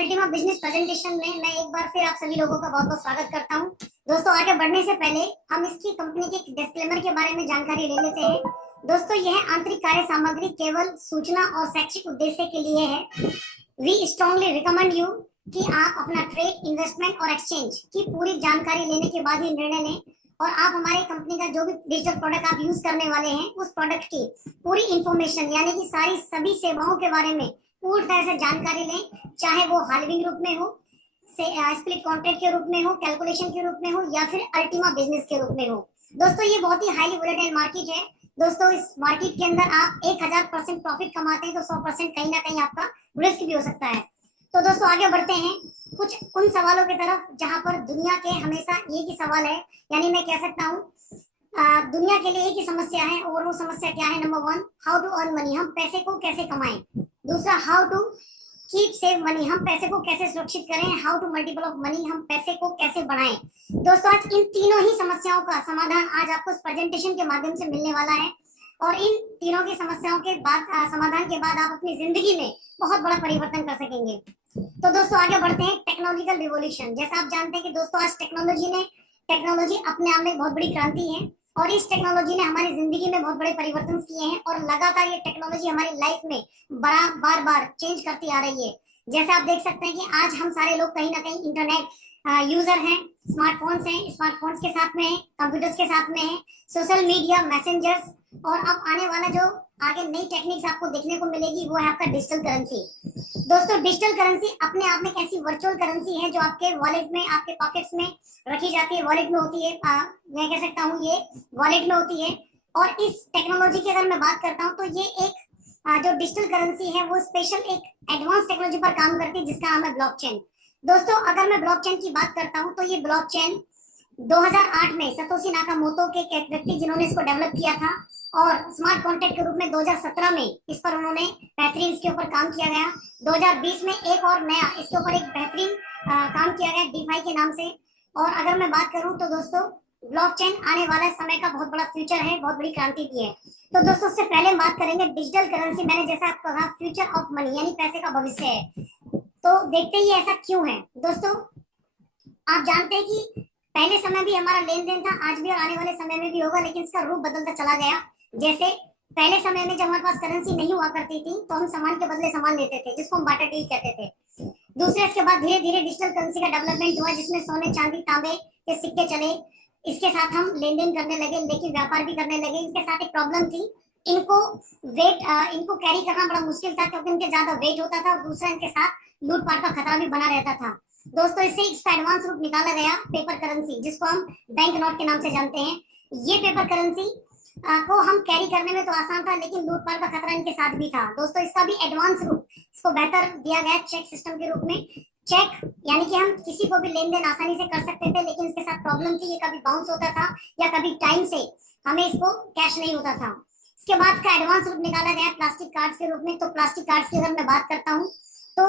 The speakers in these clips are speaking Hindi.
अल्टीमा बिजनेस प्रेजेंटेशन में मैं एक बार फिर आप सभी लोगों का बहुत बहुत स्वागत करता हूं। दोस्तों, आगे बढ़ने से पहले हम इसकी कंपनी के डिस्क्लेमर के बारे में जानकारी ले लेते हैं। दोस्तों, यह आंतरिक कार्य सामग्री केवल सूचना और शैक्षिक उद्देश्य के लिए है। वी स्ट्रांगली रिकमेंड यू कि आप अपना ट्रेड, इन्वेस्टमेंट और एक्सचेंज की पूरी जानकारी लेने के बाद ही निर्णय लें और आप हमारी कंपनी का जो भी डिजिटल प्रोडक्ट आप यूज करने वाले हैं उस प्रोडक्ट की पूरी इंफॉर्मेशन यानी कि सभी सेवाओं के बारे में पूरी तरह से जानकारी लें, चाहे वो हाल्विंग रूप में हो, स्प्लिट कॉन्ट्रैक्ट के रूप में हो, कैलकुलेशन के रूप में हो या फिर अल्टीमा बिजनेस के रूप में हो। दोस्तों, ये बहुत ही हाईली वोलेटाइल मार्केट है। दोस्तों, इस मार्केट के अंदर आप 1000% प्रॉफिट कमाते हैं तो 100% कहीं ना कहीं आपका रिस्क भी हो सकता है। तो दोस्तों, आगे बढ़ते हैं कुछ उन सवालों की तरफ जहां पर दुनिया के हमेशा एक ही सवाल है, यानी मैं कह सकता हूँ दुनिया के लिए एक ही समस्या है और वो समस्या क्या है? Number 1, how to earn money, हम पैसे को कैसे कमाएं। दूसरा, how to keep save money, हम पैसे को कैसे सुरक्षित करें। How to multiple of money, हम पैसे को कैसे बढ़ाएं। दोस्तों, आज इन तीनों ही समस्याओं का समाधान आज आपको इस प्रेजेंटेशन के माध्यम से मिलने वाला है और इन तीनों की समस्याओं के बाद समाधान के बाद आप अपनी जिंदगी में बहुत बड़ा परिवर्तन कर सकेंगे। तो दोस्तों, आगे बढ़ते हैं। टेक्नोलॉजिकल रिवॉल्यूशन, जैसा आप जानते हैं कि दोस्तों आज टेक्नोलॉजी अपने आप में बहुत बड़ी क्रांति है और इस टेक्नोलॉजी ने हमारी जिंदगी में बहुत बड़े परिवर्तन किए हैं और लगातार ये टेक्नोलॉजी हमारी लाइफ में बार बार चेंज करती आ रही है। जैसे आप देख सकते हैं कि आज हम सारे लोग कहीं ना कहीं इंटरनेट यूजर हैं, स्मार्टफोन्स के साथ में हैं, कंप्यूटर्स के साथ में हैं, सोशल मीडिया, मैसेंजर्स और अब आने वाला जो आगे नई टेक्निक्स आपको देखने को मिलेगी वो है आपका डिजिटल करेंसी। दोस्तों, डिजिटल करेंसी अपने आप में कैसी वर्चुअल करेंसी है जो आपके वॉलेट में, आपके पॉकेट्स में रखी जाती है, वॉलेट में होती है। मैं कह सकता हूँ ये वॉलेट में होती है। और इस टेक्नोलॉजी की अगर मैं बात करता हूँ तो ये एक जो डिजिटल करेंसी है वो स्पेशल एक एडवांस टेक्नोलॉजी पर काम करती है जिसका नाम है ब्लॉकचेन। दोस्तों, अगर मैं ब्लॉकचेन की बात करता हूँ तो ये ब्लॉकचेन 2008 में सतोशी नाकामोटो के एक व्यक्ति जिन्होंने इसको डेवलप किया था और स्मार्ट कॉन्ट्रैक्ट के रूप में 2017 में इस पर उन्होंने बेहतरीन इसके ऊपर काम किया गया। 2020 में एक और नया इसके ऊपर एक बेहतरीन काम किया गया डीफाई के नाम से। और अगर मैं बात करूं तो दोस्तों, ब्लॉकचेन आने वाला समय का बहुत बड़ा फ्यूचर है, बहुत बड़ी क्रांति भी है। तो दोस्तों, उससे पहले बात करेंगे डिजिटल करेंसी। मैंने जैसा आपको कहा फ्यूचर ऑफ मनी यानी पैसे का भविष्य है। तो देखते ही ऐसा क्यों है। दोस्तों, आप जानते हैं कि पहले समय भी हमारा लेन देन था, आज भी और आने वाले समय में भी होगा, लेकिन इसका रूप बदलता चला गया। जैसे पहले समय में जब हमारे पास करेंसी नहीं हुआ करती थी तो हम सामान के बदले सामान लेते थे जिसको हम बार्टर डील कहते थे। दूसरे इसके बाद धीरे धीरे डिजिटल करेंसी का डेवलपमेंट हुआ जिसमें सोने, चांदी, तांबे के सिक्के चले। इसके साथ हम लेन देन करने लगे, लेकिन व्यापार भी करने लगे। इनके साथ एक प्रॉब्लम थी, इनको कैरी करना बड़ा मुश्किल था क्योंकि इनके ज्यादा वेट होता था और दूसरा इनके साथ लूटपाट का खतरा भी बना रहता था। दोस्तों, इससे इसका एडवांस रूप निकाला गया पेपर करेंसी जिसको हम बैंक नोट के नाम से जानते हैं। ये पेपर करेंसी को हम कैरी करने में तो आसान था लेकिन लूटपाट का खतरा इनके साथ भी था। दोस्तों, इसका भी एडवांस रूप इसको बेहतर दिया गया चेक सिस्टम के रूप में। चेक यानी कि हम किसी को भी लेन देन आसानी से कर सकते थे, लेकिन इसके साथ प्रॉब्लम थी, ये कभी बाउंस होता था या कभी टाइम से हमें इसको कैश नहीं होता था। इसके बाद का एडवांस रूप निकाला गया प्लास्टिक कार्ड्स के रूप में। तो प्लास्टिक कार्ड्स की अगर मैं बात करता हूँ तो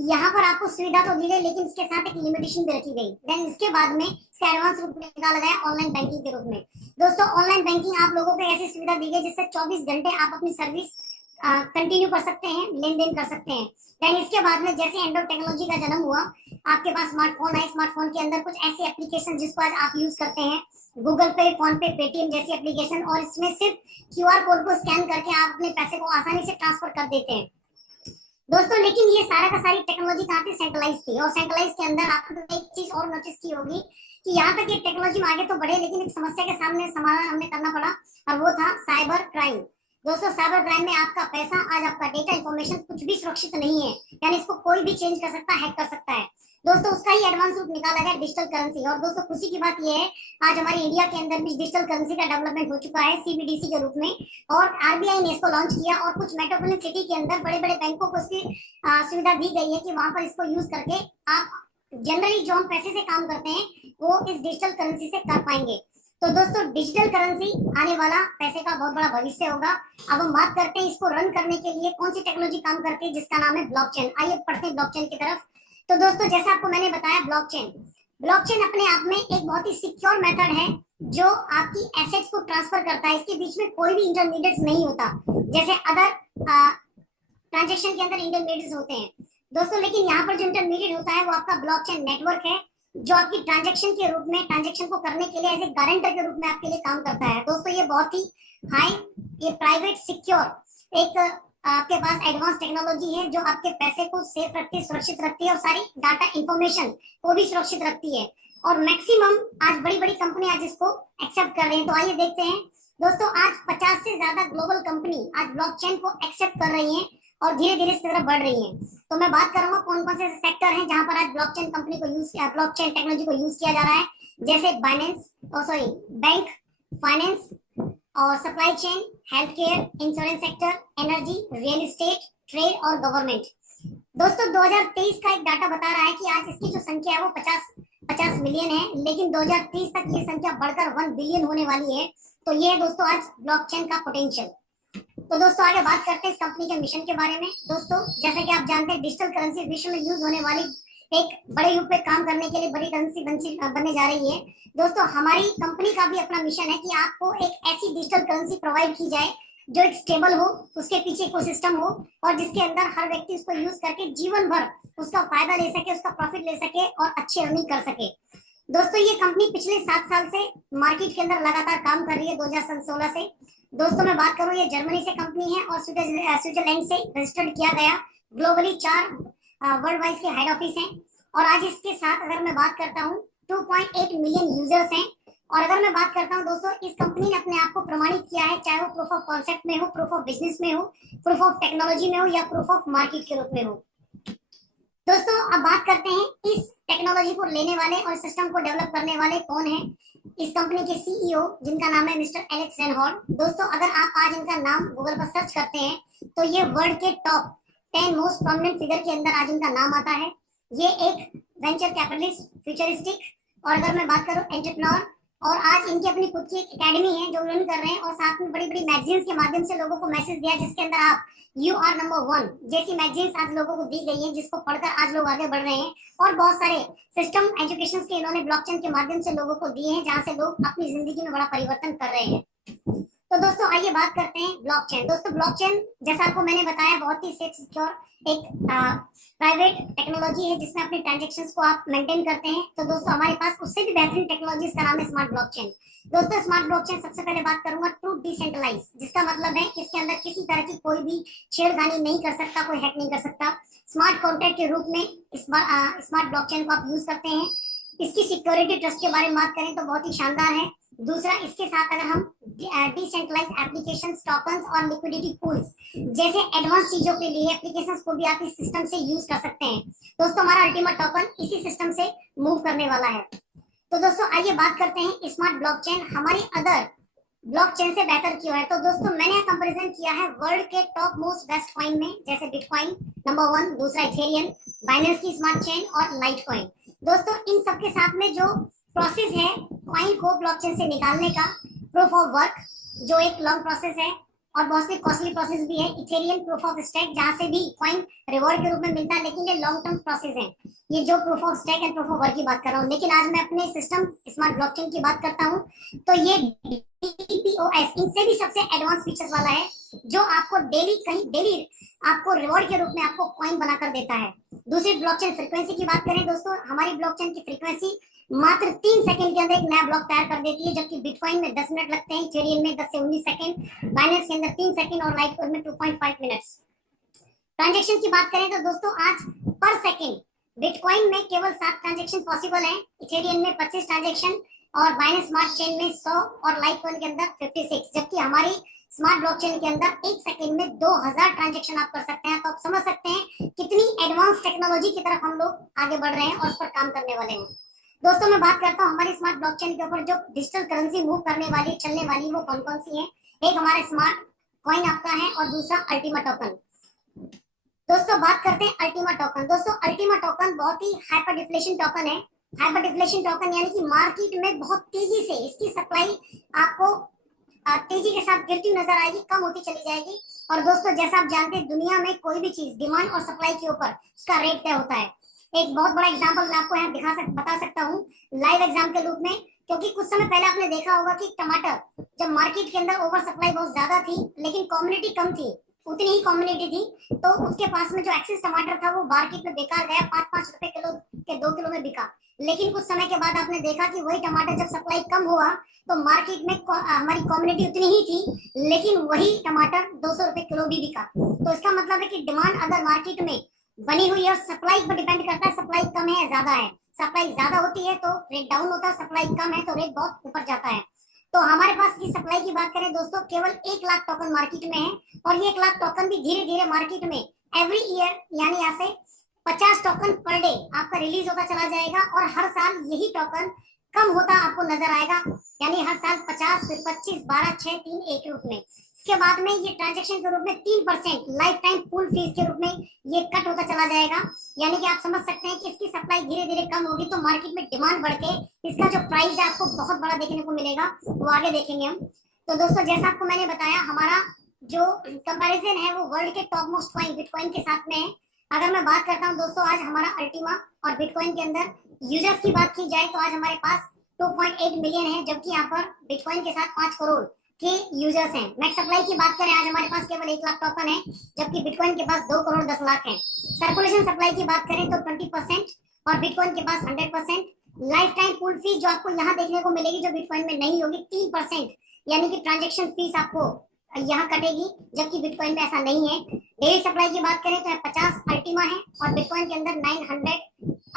यहाँ पर आपको सुविधा तो दी गई लेकिन इसके साथ एक लिमिटेशन भी रखी गई। देन इसके बाद में इसका एडवांस रूप निकाला गया ऑनलाइन बैंकिंग के रूप में। दोस्तों, ऑनलाइन बैंकिंग आप लोगों को ऐसी सुविधा दी गई जिससे 24 घंटे आप अपनी सर्विस कंटिन्यू कर सकते हैं, लेन देन कर सकते हैं। देन इसके बाद में जैसे एंड्रॉइड टेक्नोलॉजी का जन्म हुआ, आपके पास स्मार्टफोन है, स्मार्टफोन के अंदर कुछ ऐसी एप्लीकेशन जिसको आज आप यूज करते हैं, गूगल पे, फोन पे, पेटीएम जैसी एप्लीकेशन, और इसमें सिर्फ क्यूआर कोड को स्कैन करके आप अपने पैसे को आसानी से ट्रांसफर कर देते हैं। दोस्तों, लेकिन ये सारा का सारी टेक्नोलॉजी कहाँ थी? सेंट्रलाइज थी। और सेंट्रलाइज के अंदर आपने एक चीज और नोटिस की होगी कि यहाँ तक ये टेक्नोलॉजी में आगे तो बढ़े लेकिन एक समस्या के सामने समाधान हमने करना पड़ा और वो था साइबर क्राइम। दोस्तों, साइबर क्राइम में आपका पैसा, आज आपका डेटा, इंफॉर्मेशन कुछ भी सुरक्षित नहीं है, यानी इसको कोई भी चेंज कर सकता है, हैक कर सकता है। दोस्तों, उसका ही एडवांस रूप निकाला गया डिजिटल करेंसी। और दोस्तों, खुशी की बात यह है आज हमारी इंडिया के अंदर भी डिजिटल करेंसी का डेवलपमेंट हो चुका है सीबीडीसी के रूप में, और आरबीआई ने इसको लॉन्च किया और कुछ मेट्रोपोलिटन सिटी के अंदर बड़े बड़े बैंकों को इसकी सुविधा दी गई है कि वहां पर इसको यूज करके आप जनरली जो हम पैसे से काम करते हैं वो इस डिजिटल करेंसी से कर पाएंगे। तो दोस्तों, डिजिटल करेंसी आने वाला पैसे का बहुत बड़ा भविष्य होगा। अब हम बात करते हैं इसको रन करने के लिए कौन सी टेक्नोलॉजी काम करती है जिसका नाम है ब्लॉकचेन। आइए पढ़ते हैं ब्लॉकचेन की तरफ। तो दोस्तों, जैसा आपको मैंने बताया, ब्लॉकचेन अपने आप में एक बहुत ही सिक्योर मेथड है जो आपकी एसेट्स को ट्रांसफर करता है। इसके बीच में कोई भी इंटरमीडिएट्स नहीं होता, जैसे अदर ट्रांजैक्शन के अंदर इंटरमीडिएट्स होते हैं। दोस्तों लेकिन यहाँ पर जो इंटरमीडिएट होता है वो आपका ब्लॉकचेन नेटवर्क है, जो आपकी ट्रांजैक्शन के रूप में, ट्रांजैक्शन को करने के लिए एज ए गारंटर के रूप में आपके लिए काम करता है। दोस्तों ये बहुत ही हाई, ये प्राइवेट सिक्योर एक आपके पास एडवांस टेक्नोलॉजी है जो आपके पैसे को सेफ रखती है, सुरक्षित रखती है और सारी डाटा इंफॉर्मेशन को भी सुरक्षित रखती है। और मैक्सिमम आज बड़ी बड़ी कंपनी आज इसको एक्सेप्ट कर रही है। तो आइए देखते हैं दोस्तों, आज 50 से ज्यादा ग्लोबल कंपनी आज ब्लॉकचेन को एक्सेप्ट कर रही हैं और धीरे धीरे इस तरफ बढ़ रही हैं। तो मैं बात करूंगा कौन कौन से सेक्टर हैं जहां पर आज ब्लॉकचेन कंपनी को यूज किया, ब्लॉकचेन टेक्नोलॉजी को यूज किया जा रहा है, जैसे बाइनेंस, सॉरी बैंक, फाइनेंस और supply chain, health care, insurance sector, energy, real estate, trade और गवर्नमेंट। दोस्तों 2023 का एक डाटा बता रहा है कि आज इसकी जो संख्या है वो 50 मिलियन है, लेकिन 2030 तक ये संख्या बढ़कर 1 बिलियन होने वाली है। तो ये है दोस्तों आज ब्लॉकचेन का पोटेंशियल। तो दोस्तों आगे बात करते हैं इस कंपनी के मिशन के बारे में। दोस्तों जैसा कि आप जानते हैं, डिजिटल करेंसी विश्व में यूज होने वाली एक बड़े युग पे काम करने के लिए बड़ी करेंसी बनने जा रही है। दोस्तों हमारी कंपनी का भी अपना मिशन है कि आपको एक ऐसी डिजिटल करेंसी प्रोवाइड की जाए जो एक स्टेबल हो, उसके पीछे इकोसिस्टम हो और जिसके अंदर हर व्यक्ति उसको यूज करके जीवन भर उसका फायदा ले सके, उसका प्रॉफिट ले सके और अच्छी अर्निंग कर सके। दोस्तों ये कंपनी पिछले 7 साल से मार्केट के अंदर लगातार काम कर रही है, 2016 से। दोस्तों मैं बात करूं, ये जर्मनी से कंपनी है और स्विट्जरलैंड से रजिस्टर्ड किया गया। ग्लोबली 4 वर्ल्ड वाइज के हेड ऑफिस हैं और आज इसके साथ अगर मैं बात करता हूं 2.8 मिलियन यूजर्स हैं। और अगर मैं बात करता हूं दोस्तों, इस कंपनी ने अपने आप को प्रमाणित किया है, चाहे वो प्रूफ ऑफ कॉन्सेप्ट में हो, प्रूफ ऑफ बिजनेस में हो, प्रूफ ऑफ टेक्नोलॉजी में हो या प्रूफ ऑफ मार्केट के रूप में हो। दोस्तों अब बात करते हैं इस टेक्नोलॉजी को लेने वाले और सिस्टम को डेवलप करने वाले कौन है। इस कंपनी के सीईओ जिनका नाम है मिस्टर एलेक्स रेनहॉर्ड। दोस्तों अगर आप आज इनका नाम गूगल पर सर्च करते हैं तो ये वर्ल्ड के टॉप 10 मोस्ट प्रोमिनेंट फिगर के अंदर आज इनका नाम आता है। ये एक वेंचर कैपिटलिस्ट, फ्यूचरिस्टिक और अगर मैं बात करूं एंटरप्रेन्योर, और आज इनकी अपनी खुद की एक एकेडमी है जो रन कर रहे हैं और साथ में बड़ी बड़ी मैगजीन्स के माध्यम से लोगों को मैसेज दिया जिसके अंदर आप यू आर नंबर 1 जैसी मैगजीन्स आज लोगों को दी गई है, जिसको पढ़कर आज लोग आगे बढ़ रहे हैं। और बहुत सारे सिस्टम एजुकेशन के इन्होंने ब्लॉकचेन के माध्यम से लोगों को दिए हैं, जहां से लोग अपनी जिंदगी में बड़ा परिवर्तन कर रहे हैं। तो दोस्तों आइए बात करते हैं ब्लॉकचेन। दोस्तों ब्लॉकचेन जैसा आपको मैंने बताया बहुत ही सेफ, सिक्योर एक प्राइवेट टेक्नोलॉजी है जिसमें अपने ट्रांजैक्शंस को आप मेंटेन करते हैं। तो दोस्तों हमारे पास उससे भी बेहतरीन टेक्नोलॉजी, इसका नाम है स्मार्ट ब्लॉकचेन। दोस्तों स्मार्ट ब्लॉकचेन सबसे पहले बात करूंगा ट्रू डिसेंट्रलाइज, जिसका मतलब है कि इसके अंदर किसी तरह की कोई भी छेड़खानी नहीं कर सकता, कोई हैक नहीं कर सकता। स्मार्ट कॉन्ट्रैक्ट के रूप में स्मार्ट ब्लॉकचेन को आप यूज करते हैं। इसकी सिक्योरिटी ट्रस्ट के बारे में बात करें तो बहुत ही शानदार है। दूसरा, इसके साथ अगर हम डिसेंट्रलाइज एप्लीकेशन, टोकन्स और लिक्विडिटी पूल्स जैसे एडवांस चीजों के लिए एप्लीकेशंस को भी आप इस सिस्टम से यूज कर सकते हैं। दोस्तों हमारा अल्टीमेट टोकन इसी सिस्टम से मूव करने वाला है। तो दोस्तों आइए बात करते हैं स्मार्ट ब्लॉकचेन हमारी अदर ब्लॉकचेन से बेहतर क्यों है। तो दोस्तों मैंने कंपैरिजन किया है वर्ल्ड के टॉप मोस्ट बेस्ट कॉइन में, जैसे बिटकॉइन नंबर 1, दूसरा इथेरियम, बाइनेंस की स्मार्ट चेन और लाइटकॉइन। दोस्तों इन सबके साथ में जो प्रोसेस है कॉइन को ब्लॉकचेन से निकालने का, प्रूफ ऑफ वर्क जो एक लॉन्ग प्रोसेस है और बहुत ही कॉस्टली प्रोसेस भी है। इथेरियम प्रूफ ऑफ स्टेक जहां से भी कॉइन रिवॉर्ड के रूप में मिलता है, लेकिन ये लॉन्ग टर्म प्रोसेस है। ये जो proof of stake and proof of work की बात कर रहा हूँ, लेकिन आज मैं अपने सिस्टम स्मार्ट ब्लॉकचेन की बात करता हूँ तो ये DPoS इनसे भी सबसे एडवांस फीचर्स वाला है, जो आपको डेली आपको रिवॉर्ड के रूप में आपको कॉइन बनाकर देता है। दूसरी ब्लॉकचेन फ्रीक्वेंसी की बात करें दोस्तों, हमारी ब्लॉकचेन की फ्रीक्वेंसी मात्र 3 सेकंड के अंदर एक नया ब्लॉक तैयार कर देती है, जबकि बिटकॉइन में 10 मिनट लगते हैं, इथेरियम में 10 से 19 सेकंड, बाइनेंस के अंदर 3 सेकंड और लाइटकॉइन में 2.5 मिनट्स। ट्रांजैक्शन की बात करें तो दोस्तों आज पर सेकंड बिटकॉइन में केवल 7 ट्रांजैक्शन पॉसिबल है, इथेरियम में 25 ट्रांजैक्शन और बाइनेंस स्मार्ट चेन में 100 और लाइटकॉइन के अंदर 56, जबकि हमारी स्मार्ट ब्लॉकचेन के अंदर 1 सेकंड में 2000 ट्रांजैक्शन आप कर सकते हैं। तो आप समझ सकते हैं कितनी एडवांस टेक्नोलॉजी की तरफ हम लोग आगे बढ़ रहे हैं और उस पर काम करने वाले हैं। दोस्तों मैं बात करता हूँ हमारी स्मार्ट ब्लॉकचेन के ऊपर जो डिजिटल करेंसी मूव करने वाली, चलने वाली, वो कौन कौन सी है। एक हमारा स्मार्ट कॉइन आपका है और दूसरा अल्टीमेट टोकन। दोस्तों बात करते हैं अल्टीमेट टोकन। दोस्तों अल्टीमेट टोकन बहुत ही हाइपर डिफ्लेशन टोकन है। हाइपर डिफ्लेशन टोकन यानी कि मार्केट में बहुत तेजी से इसकी सप्लाई आपको तेजी के साथ गिरती हुई नजर आएगी, कम होती चली जाएगी। और दोस्तों जैसा आप जानते हैं दुनिया में कोई भी चीज डिमांड और सप्लाई के ऊपर उसका रेट तय होता है। एक बहुत बड़ा एग्जांपल मैं आपको यहाँ बता सकता हूँ लाइव एग्जाम के रूप में, क्योंकि कुछ समय पहले आपने देखा होगा कि टमाटर जब मार्केट के अंदर ओवर सप्लाई बहुत ज्यादा थी लेकिन कम्युनिटी कम थी, उतनी ही कम्युनिटी थी, तो उसके पास में जो एक्सिस टमाटर था वो मार्केट में बेकार गया, 5-5 रुपए किलो के 2 किलो में बिका। लेकिन कुछ समय के बाद आपने देखा कि वही टमाटर जब सप्लाई कम हुआ तो मार्केट में हमारी कम्युनिटी उतनी ही थी, लेकिन वही टमाटर 200 रुपए किलो भी बिका। तो इसका मतलब है कि डिमांड अगर मार्केट में बनी हुई है और सप्लाई पर डिपेंड करता है, सप्लाई कम है ज्यादा है। सप्लाई ज्यादा होती है तो रेट डाउन होता है, सप्लाई कम है तो रेट बहुत ऊपर जाता है। तो हमारे पास की सप्लाई की बात करें दोस्तों, केवल 1 लाख टोकन मार्केट में है, और ये 1 लाख टोकन भी धीरे धीरे मार्केट में एवरी ईयर यानी यहाँ से 50 टोकन पर डे आपका रिलीज होता चला जाएगा, और हर साल यही टोकन कम होता आपको नजर आएगा। यानी हर साल 50, फिर 25, 12, 6, 3, 1 रूप में। इसके बाद में ये ट्रांजेक्शन के रूप में 3% लाइफ टाइम पूल फीस के रूप में ये कट होता चला जाएगा। यानी कि आप समझ सकते हैं कि इसकी सप्लाई धीरे धीरे कम होगी तो मार्केट में डिमांड बढ़ के इसका जो प्राइस है आपको बहुत बड़ा देखने को मिलेगा, वो आगे देखेंगे हम। तो दोस्तों जैसा आपको मैंने बताया, हमारा जो कंपैरिजन है वो वर्ल्ड के टॉप मोस्ट कॉइन बिटकॉइन के साथ में है। अगर मैं बात करता हूँ दोस्तों, आज हमारा अल्टीमा और बिटकॉइन के अंदर यूजर्स की बात की जाए तो आज हमारे पास 2.8 मिलियन है, जबकि यहाँ पर बिटकॉइन के साथ 5 करोड़ के यूजर्स हैं। मैक्स सप्लाई की बात करें, आज हमारे पास केवल 1 लाख टोकन है, जबकि बिटकॉइन के पास 2 करोड़ 10 लाख है। सर्कुलेशन सप्लाई की बात करें तो 20% और बिटकॉइन के पास 100%। लाइफ टाइम पूल फीस जो आपको यहाँ देखने को मिलेगी, जो बिटकॉइन में नहीं होगी, 3%, यानी कि ट्रांजेक्शन फीस आपको यहाँ कटेगी, जबकि बिटकॉइन में ऐसा नहीं है। डेली सप्लाई की बात करें तो 50 अल्टीमा है और बिटकॉइन के अंदर 900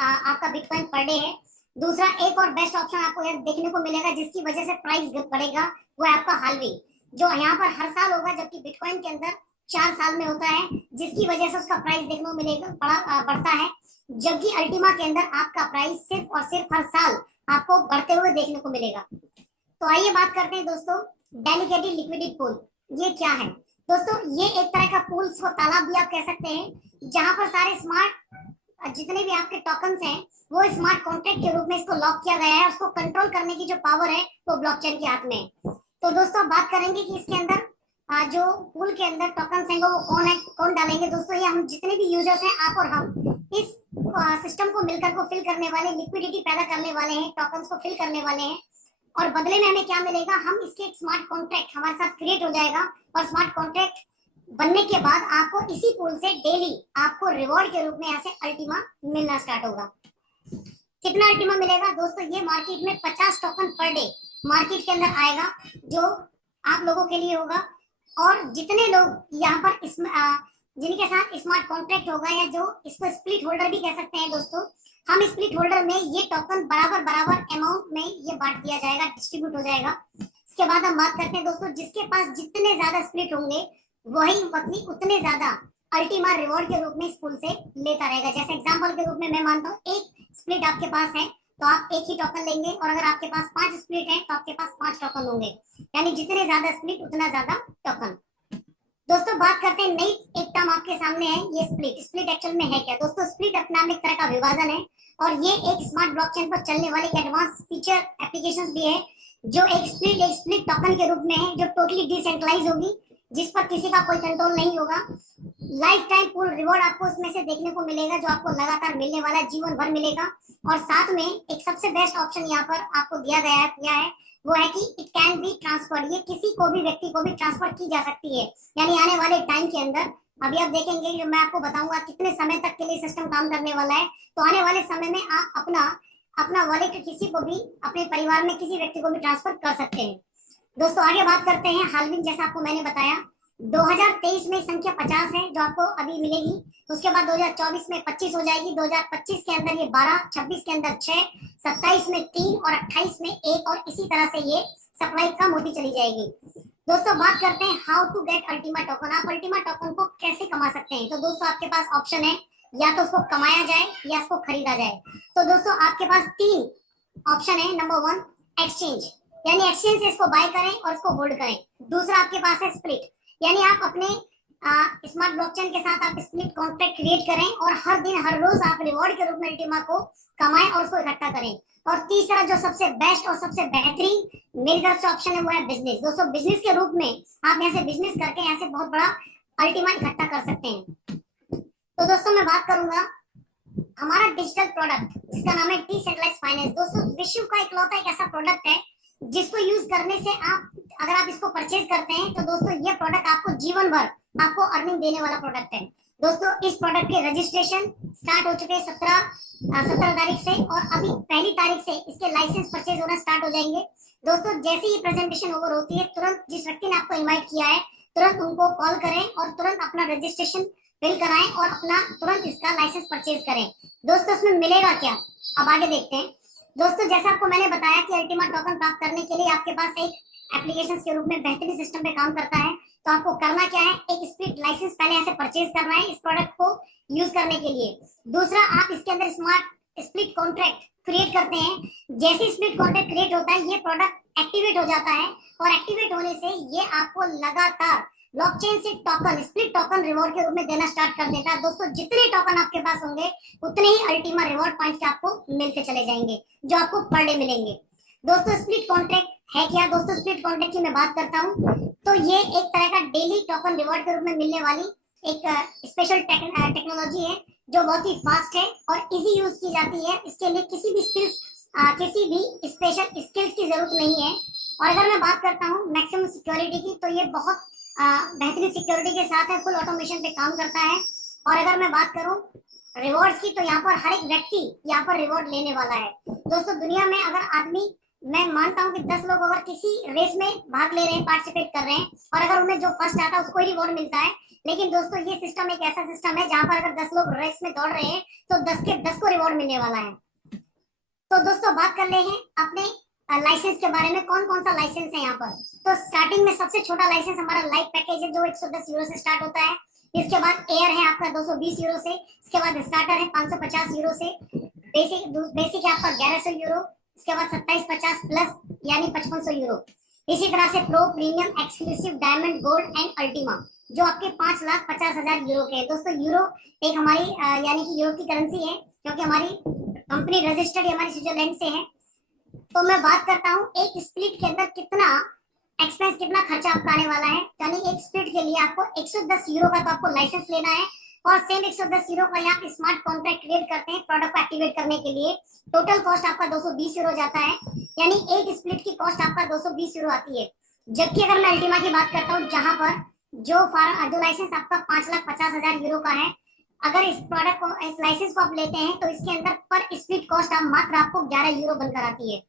आपका बिटकॉइन पर डे है। दूसरा एक और बेस्ट ऑप्शन आपको यहाँ देखने को मिलेगा जिसकी वजह से प्राइस बढ़ेगा, वो है आपका हाल्विंग, जो यहाँ पर हर साल होगा, जबकि बिटकॉइन के अंदर 4 साल में होता है, जिसकी वजह से उसका प्राइस देखने को मिलेगा बढ़ता है। जबकि अल्टीमा के अंदर आपका प्राइस सिर्फ और सिर्फ हर साल आपको बढ़ते हुए देखने को मिलेगा। तो आइए बात करते हैं दोस्तों डेडिकेटेड लिक्विडिटी पूल। ये क्या है दोस्तों? ये एक तरह का पूल को तालाब भी आप कह सकते हैं, जहां पर सारे स्मार्ट जितने भी आपके टोकन्स हैं वो स्मार्ट कॉन्ट्रैक्ट के रूप में इसको लॉक किया गया है। उसको कंट्रोल करने की जो पावर है वो ब्लॉकचेन के हाथ में है। तो दोस्तों अब बात करेंगे कि इसके अंदर जो पूल के अंदर टोकन्स हैं वो कौन है, कौन डालेंगे। दोस्तों ये हम जितने भी यूजर्स हैं, आप और हम इस सिस्टम को मिलकर को फिल करने वाले, लिक्विडिटी पैदा करने वाले हैं, टोकन्स को फिल करने वाले हैं, और बदले में हमें क्या मिलेगा, हम इसके एक स्मार्ट कॉन्ट्रैक्ट हमारे साथ क्रिएट हो जाएगा, और स्मार्ट कॉन्ट्रैक्ट बनने के बाद आपको इसी पूल से डेली आपको रिवॉर्ड के रूप में यहाँ से अल्टीमा मिलना स्टार्ट होगा। कितना अल्टीमा मिलेगा दोस्तों? ये मार्केट में 50 टोकन पर डे मार्केट के अंदर आएगा, जो आप लोगों के लिए होगा। और जितने लोग यहाँ पर जिनके साथ स्मार्ट कॉन्ट्रैक्ट होगा, या जो इसको स्प्लिट होल्डर भी कह सकते हैं दोस्तों, हम स्प्लिट होल्डर में ये टोकन बराबर बराबर अमाउंट में ये बांट दिया जाएगा, डिस्ट्रीब्यूट हो जाएगा। इसके बाद हम बात करते हैं दोस्तों, जिसके पास जितने ज्यादा स्प्लिट होंगे वही व्यक्ति उतने ज्यादा अल्टीमा रिवॉर्ड के रूप में इस पूल से लेता रहेगा। जैसे एग्जांपल के रूप में मैं मानता हूँ एक स्प्लिट आपके पास है तो आप एक ही टोकन लेंगे, और अगर आपके पास 5 स्प्लिट है तो आपके पास 5 टोकन होंगे, यानी जितने ज्यादा स्प्लिट उतना ज्यादा टोकन। दोस्तों बात करते हैं नई एक टर्म आपके सामने है, ये स्प्लिट। स्प्लिट एक्चुअल में है क्या दोस्तों? स्प्लिट अपने आप में एक तरह का विभाजन है, और ये एक स्मार्ट ब्लॉकचेन पर चलने वाले एडवांस फीचर एप्लीकेशंस भी है, जो एक स्प्लिट टोकन के रूप में है, जो टोटली डिसेंट्रलाइज होगी, जिस पर किसी का कोई कंट्रोल नहीं होगा। लाइफ टाइम पूल रिवॉर्ड आपको इसमें से देखने को मिलेगा, जो आपको लगातार मिलने वाला है, जीवन भर मिलेगा। और साथ में एक सबसे बेस्ट ऑप्शन यहाँ पर आपको दिया गया है, क्या है वो है कि इट कैन बी ट्रांसफर्ड, ये किसी को भी व्यक्ति को भी ट्रांसफर की जा सकती है, यानी आने वाले टाइम के अंदर। अभी आप देखेंगे, जो मैं आपको बताऊंगा कितने समय तक के लिए सिस्टम काम करने वाला है, तो आने वाले समय में आप अपना वॉलेट किसी को भी, अपने परिवार में किसी व्यक्ति को भी ट्रांसफर कर सकते हैं। दोस्तों आगे बात करते हैं हाल्विंग। जैसा आपको मैंने बताया 2023 में संख्या 50 है जो आपको अभी मिलेगी, उसके बाद 2024 में 25 हो जाएगी, 2025 के अंदर ये 12, 26 के अंदर 6, 27 में 3 और 28 में 1, और इसी तरह से ये सप्लाई कम होती चली जाएगी। दोस्तों बात करते हैं how to get Ultima token. आप अल्टीमा टोकन को कैसे कमा सकते हैं? तो दोस्तों आपके पास ऑप्शन है, या तो उसको कमाया जाए या उसको खरीदा जाए। तो दोस्तों आपके पास 3 ऑप्शन है। नंबर 1 एक्सचेंज, यानी एक्सचेंज से इसको बाय करें और इसको होल्ड करें। दूसरा आपके पास है स्प्लिट, यानी आप अपने स्मार्ट ब्लॉकचेन के साथ आप स्प्लिट कॉन्ट्रैक्ट क्रिएट करें और हर दिन हर रोज आप रिवॉर्ड के रूप में अल्टीमा को कमाएं और उसको इकट्ठा करें। और तीसरा जो सबसे बेस्ट और सबसे बेहतरीन मेरी तरफ से ऑप्शन है वो है बिजनेस। दोस्तों बिजनेस के रूप में आप यहाँ से बिजनेस करके यहाँ से बहुत बड़ा अल्टीमा इकट्ठा कर सकते हैं। तो दोस्तों मैं बात करूंगा हमारा डिजिटल प्रोडक्ट जिसका नाम है डिसेंट्रलाइज्ड फाइनेंस। दोस्तों विश्व का इकलौता एक ऐसा प्रोडक्ट है जिसको यूज करने से आप अगर आप इसको परचेज करते हैं तो दोस्तों ये प्रोडक्ट आपको जीवन भर आपको अर्निंग देने वाला प्रोडक्ट है। दोस्तों इस प्रोडक्ट के रजिस्ट्रेशन स्टार्ट हो चुके हैं 17 तारीख से, और अभी 1 तारीख से इसके लाइसेंस परचेज होना स्टार्ट हो जाएंगे। दोस्तों जैसे ही प्रेजेंटेशन ओवर होती है, तुरंत जिस व्यक्ति ने आपको इनवाइट किया है तुरंत उनको कॉल करें और तुरंत अपना रजिस्ट्रेशन फिल कराएं और अपना तुरंत इसका लाइसेंस परचेज करें। दोस्तों इसमें मिलेगा क्या, अब आगे देखते हैं। दोस्तों जैसा आपको मैंने बताया कि अल्टीमा टोकन प्राप्त करने के लिए आपके पास एक एप्लीकेशन के रूप में बेहतरीन सिस्टम पे काम करता है। तो आपको करना क्या है, एक स्प्लिट लाइसेंस पहले ऐसे परचेज करना है इस प्रोडक्ट को यूज करने के लिए। दूसरा, आप इसके अंदर स्मार्ट स्प्लिट कॉन्ट्रैक्ट क्रिएट करते हैं। जैसे स्प्लिट कॉन्ट्रैक्ट क्रिएट होता है ये प्रोडक्ट एक्टिवेट हो जाता है, और एक्टिवेट होने से ये आपको लगातार ब्लॉकचेन से टोकन, स्प्लिट टोकन रिवॉर्ड के रूप में देना स्टार्ट कर देता है। दोस्तों जितने टोकन आपके पास होंगे उतने ही अल्टीमा रिवॉर्ड पॉइंट्स आपको मिलते चले जाएंगे, जो आपको पर डे मिलेंगे। दोस्तों स्प्लिट कॉन्ट्रैक्ट है क्या, दोस्तों स्प्लिट कॉन्ट्रैक्ट की मैं बात करता हूँ तो ये एक तरह का डेली टोकन रिवॉर्ड के रूप में मिलने वाली एक स्पेशल टेक्नोलॉजी है जो बहुत ही फास्ट है और इजी यूज की जाती है। इसके लिए किसी भी स्पेशल स्किल्स की जरूरत नहीं है। और अगर मैं बात करता हूँ मैक्सिमम सिक्योरिटी की, तो ये बहुत बेहतरीन सिक्योरिटी के साथ है, फुल ऑटोमेशन पे काम करता है। और अगर मैं बात करूँ रिवॉर्ड्स की, तो यहाँ पर हर एक व्यक्ति यहाँ पर रिवॉर्ड लेने वाला है। दोस्तों दुनिया में अगर आदमी, मैं मानता हूँ कि 10 लोग अगर किसी रेस में भाग ले रहे हैं, पार्टिसिपेट कर रहे हैं, और अगर उनमें जो फर्स्ट आता है उसको ही रिवॉर्ड मिलता है। लेकिन दोस्तों ये सिस्टम एक ऐसा सिस्टम है जहाँ पर अगर 10 लोग रेस में दौड़ रहे हैं तो 10 के 10 को रिवॉर्ड मिलने वाला है। तो दोस्तों बात कर ले हैं अपने लाइसेंस के बारे में, कौन कौन सा लाइसेंस है यहाँ पर। तो स्टार्टिंग में सबसे छोटा लाइसेंस हमारा लाइव पैकेज है जो 110 यूरो से स्टार्ट होता है। इसके बाद एयर है आपका 220 यूरो से, इसके बाद स्टार्टर है 550 यूरो से, बेसिक है आपका 1100 यूरो, इसके बाद 2750 प्लस यानी 5500 यूरो। इसी तरह से pro, premium, exclusive, diamond, gold and Ultima जो आपके 5,50,000 यूरो के हैं। दोस्तों यूरो एक हमारी यानी कि यूरो की करेंसी है, क्योंकि हमारी कंपनी रजिस्टर्ड हमारी स्विट्जरलैंड से है। तो मैं बात करता हूँ एक स्प्लिट के अंदर कितना एक्सपेंस, कितना खर्चा आपका आने वाला है। यानी एक स्प्लिट के लिए आपको 110 यूरो का तो आपको लाइसेंस लेना है, और सेम 110 यूरो का यहाँ स्मार्ट कॉन्ट्रैक्ट क्रिएट करते हैं प्रोडक्ट को एक्टिवेट करने के लिए। टोटल कॉस्ट आपका 220 यूरो जाता है, यानी एक स्प्लिट की कॉस्ट आपका 220 यूरो आती है। जबकि अगर मैं अल्टीमा की बात करता हूँ जहां पर जो लाइसेंस आपका 5,50,000 यूरो का है, अगर इस प्रोडक्ट को, इस लाइसेंस को आप लेते हैं तो इसके अंदर पर स्प्लिट कॉस्ट आप मात्र आपको 11 यूरो बनकर आती है।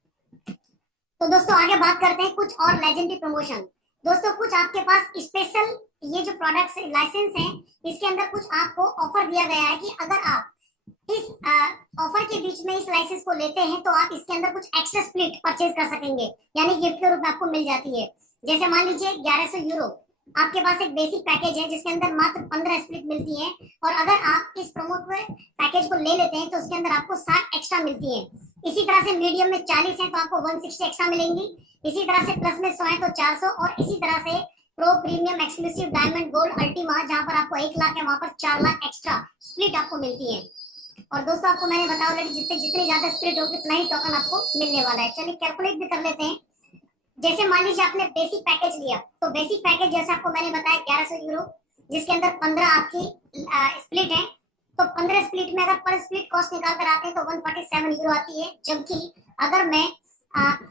तो दोस्तों आगे बात करते हैं कुछ और लेजेंडरी प्रमोशन। दोस्तों कुछ आपके पास स्पेशल ये जो प्रोडक्ट्स लाइसेंस हैं इसके अंदर कुछ आपको ऑफर दिया गया है कि अगर आप इस ऑफर के बीच में इस लाइसेंस को लेते हैं तो आप इसके अंदर कुछ एक्स्ट्रा स्प्लिट परचेज कर सकेंगे, यानी गिफ्ट के रूप में आपको मिल जाती है। जैसे मान लीजिए 1100 यूरो आपके पास एक बेसिक पैकेज है जिसके अंदर मात्र 15 स्प्लिट मिलती है, और अगर आप इस प्रोमोट पैकेज को ले लेते हैं तो उसके अंदर आपको 60 एक्स्ट्रा मिलती है। इसी तरह से मीडियम में 40 है तो आपको 160 एक्स्ट्रा मिलेंगी। इसी तरह से प्लस में 100 है तो 400, और इसी तरह से pro, premium, exclusive, diamond, gold, Ultima जहां पर आपको 1 लाख है वहां पर 4 लाख एक्स्ट्रा स्प्लिट आपको मिलती है। और दोस्तों आपको मैंने बताया ऑलरेडी जितनी ज्यादा स्प्लिट होगी उतना ही टोकन आपको मिलने वाला है। चलिए कैलकुलेट भी कर लेते हैं। जैसे मान लीजिए आपने बेसिक पैकेज लिया, तो बेसिक पैकेज जैसे आपको मैंने बताया 1100 यूरो, जिसके अंदर 15 आपकी स्प्लिट है। तो 15 स्प्लिट में अगर पर स्प्लिट कॉस्ट निकाल कर आते हैं तो 147 यूरो आती है। जबकि अगर मैं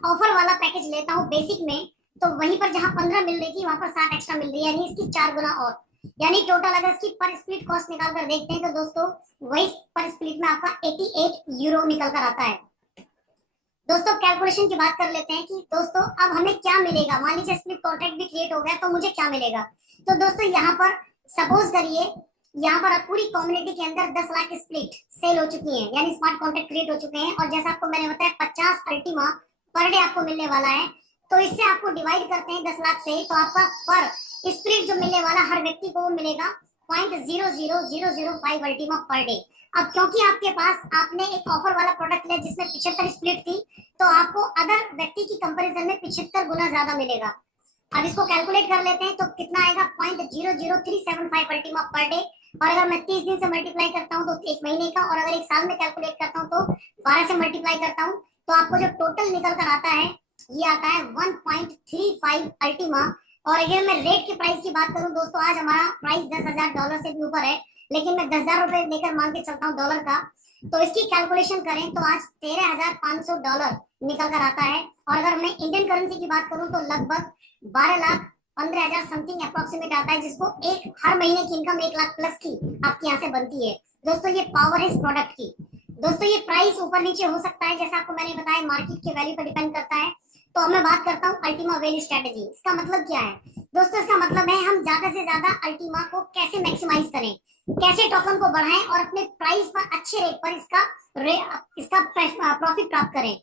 ऑफर वाला पैकेज लेता हूँ बेसिक में, तो वहीं पर जहाँ 15 मिल रही थी वहां पर 60 एक्स्ट्रा मिल रही है, यानी इसकी 4 गुना और, यानी टोटल अगर इसकी पर स्प्लिट कॉस्ट निकाल कर देखते हैं तो दोस्तों वही पर स्प्लिट में आपका 88 यूरो निकल कर आता है। दोस्तों कैलकुलेशन की बात कर लेते हैं कि दोस्तों अब हमें क्या मिलेगा। मान लीजिए स्प्लिट कॉन्ट्रैक्ट भी क्रिएट हो गया तो मुझे क्या मिलेगा। तो दोस्तों यहाँ पर सपोज करिए यहाँ पर पूरी कम्युनिटी के अंदर 10 लाख स्प्लिट सेल हो चुकी हैं, यानी स्मार्ट कॉन्ट्रैक्ट क्रिएट हो चुके हैं, और जैसा आपको मैंने बताया 50 अल्टीमा पर डे आपको मिलने वाला है। तो इससे आपको डिवाइड करते हैं 10 लाख से, तो आपका पर स्प्लिट जो मिलने वाला हर व्यक्ति को वो मिलेगा 0.00005 अल्टीमा पर डे। अब क्योंकि आपके पास आपने एक ऑफर वाला प्रोडक्ट लिया जिसमें 75 स्प्लिट थी, तो आपको अदर व्यक्ति की कंपैरिजन में 75 गुना ज्यादा मिलेगा। अब इसको कैलकुलेट कर लेते हैं तो कितना आएगा 0.00375 अल्टीमा पर डे। और अगर मैं 30 दिन से मल्टीप्लाई करता हूँ तो 1 महीने का, और अगर 1 साल में कैलकुलेट करता हूँ तो 12 से मल्टीप्लाई करता हूँ, तो आपको जो टोटल निकल कर आता है ये आता है 1.35 अल्टीमा। और अगर मैं रेट की प्राइस की बात करूँ दोस्तों, आज हमारा प्राइस $10,000 से भी ऊपर है, लेकिन मैं $10,000 लेकर मान के चलता हूँ डॉलर का। तो इसकी कैलकुलेशन करें तो आज $13,500 निकल कर आता है। और अगर मैं इंडियन करेंसी की बात करूं तो लगभग 12,15,000 समथिंग अप्रोक्सीमेट आता है, जिसको एक हर महीने की इनकम 1 लाख प्लस की आपके यहाँ से बनती है। दोस्तों ये पावर है इस प्रोडक्ट की। दोस्तों ये प्राइस ऊपर नीचे हो सकता है, जैसा आपको मैंने बताया मार्केट के वैल्यू पर डिपेंड करता है। तो अब मैं बात करता हूँ अल्टीमा वैल्यू स्ट्रेटेजी। इसका मतलब क्या है दोस्तों? इसका मतलब है हम ज्यादा से ज्यादा अल्टीमा को कैसे मैक्सिमाइज करें, कैसे टोकन को बढ़ाएं और अपने प्राइस पर अच्छे रेट पर इसका प्रॉफिट प्राप्त करें।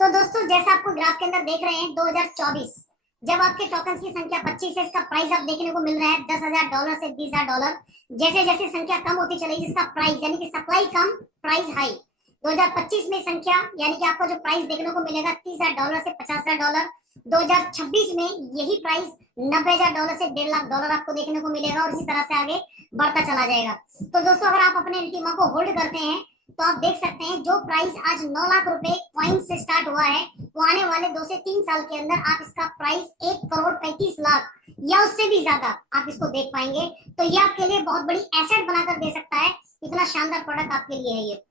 तो दोस्तों जैसा आपको ग्राफ के अंदर देख रहे हैं 2024 जब आपके टोकन की संख्या 25 है, इसका प्राइस आप देखने को मिल रहा है $10,000 से $20,000। जैसे जैसे संख्या कम होती चलेगी इसका प्राइस यानी कि सप्लाई कम प्राइस हाई। 2025 में संख्या यानी कि आपको जो प्राइस देखने को मिलेगा $30,000 से $50,000। 2026 में यही प्राइस $90,000 से $1.5 लाख आपको देखने को मिलेगा और इसी तरह से आगे बढ़ता चला जाएगा। तो दोस्तों अगर आप अपने अल्टीमा को होल्ड करते हैं तो आप देख सकते हैं जो प्राइस आज 9 लाख रुपए कॉइन से स्टार्ट हुआ है, वो आने वाले 2 से 3 साल के अंदर आप इसका प्राइस 1,35,00,000 या उससे भी ज्यादा आप इसको देख पाएंगे। तो ये आपके लिए बहुत बड़ी एसेट बनाकर दे सकता है। इतना शानदार प्रोडक्ट आपके लिए है ये।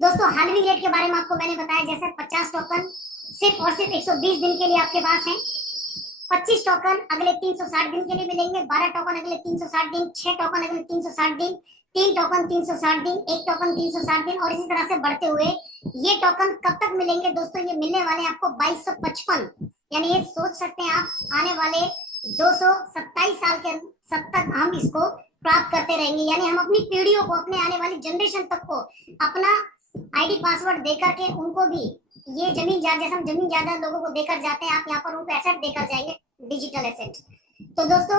दोस्तों हाल्विंग रेट के बारे में आपको मैंने बताया, जैसे 50 टोकन सिर्फ और सिर्फ 120 दिन के लिए आपके पास है, 25 टोकन अगले 360 दिन के लिए मिलेंगे, 12 टोकन अगले 360 दिन, 6 टोकन अगले 360 दिन, 3 टोकन 360 दिन, 1 टोकन 360 दिन और इसी तरह से बढ़ते हुए ये टोकन कब तक मिलेंगे दोस्तों? ये मिलने वाले आपको 2255, यानी ये सोच सकते हैं आप आने वाले 227 साल के तक हम इसको प्राप्त करते रहेंगे। यानी हम अपनी पीढ़ियों को, अपने आने वाली जनरेशन तक को अपना आईडी पासवर्ड देकर के उनको भी ये जमीन जायदाद, जैसे हम जमीन जायदाद लोगों को देकर जाते हैं, आप यहाँ पर उनको एसेट देकर जाएंगे, डिजिटल एसेट। तो दोस्तों